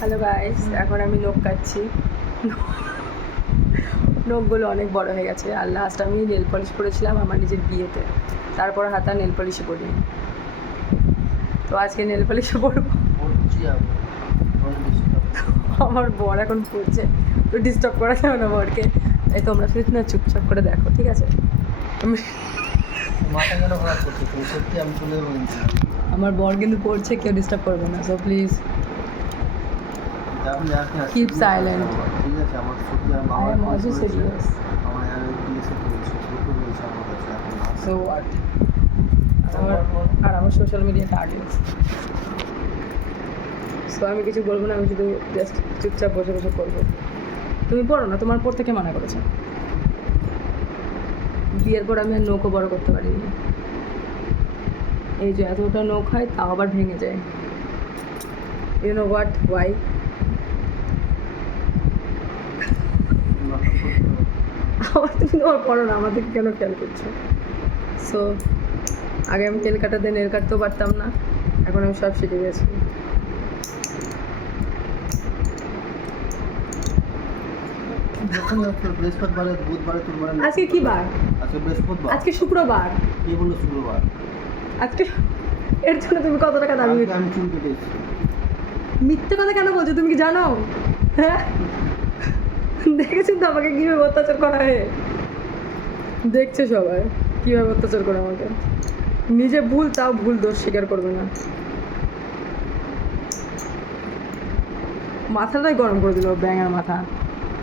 Hello guys, এখন আমি নখ কাটছি। নখগুলো অনেক বড় হয়ে গেছে। আর লাস্ট আমি নেল পলিশ করেছিলাম আমার নিজের বিয়েতে, তারপর হাতে নেল পলিশে করিনি। তো আজকে নেল পলিশে করবো। আমার বর এখন পড়ছে, তো ডিস্টার্ব করা যাবে না বরকে। তাই তোমরা শুধু না চুপচাপ করে দেখো, ঠিক আছে? আমার বর কিন্তু পড়ছে, কেউ ডিস্টার্ব করবে না, so please keep silent. I am also serious. So what? আর আমার সোশ্যাল মিডিয়াটা আগে, সো আমি কিছু বলবো না, আমি শুধু জাস্ট চুপচাপ বসে বসে করবো। তুমি পড়ো না, তোমার পড়তে কে মানা করেছে? বিয়ের পর আমি আর নৌকো বড় করতে পারিনি। এই যে এতটা নৌক হয় তাও আবার ভেঙে যায়। You know what, why? আমার তুমি তোমার পড়ো না, আমাদেরকে কেন খেয়াল করছো? সো আগে আমি তেল কাটাতে নেল কাটতেও পারতাম না, এখন আমি সব শিখে গেছি। আজকে কি বার? আজকে শুক্রবার। আজকে এর জন্য তুমি কত টাকা দাবি? মিথ্যে কথা কেন বলছো? তুমি কি জানো? হ্যাঁ, দেখেছেন তো আমাকে কীভাবে অত্যাচার করা হয়। দেখছে সবাই কীভাবে অত্যাচার করে আমাকে। নিজে ভুল, তাও ভুল দোষ স্বীকার করবে না। মাথাটাই গরম করে দিল, ব্যাঙের মাথা।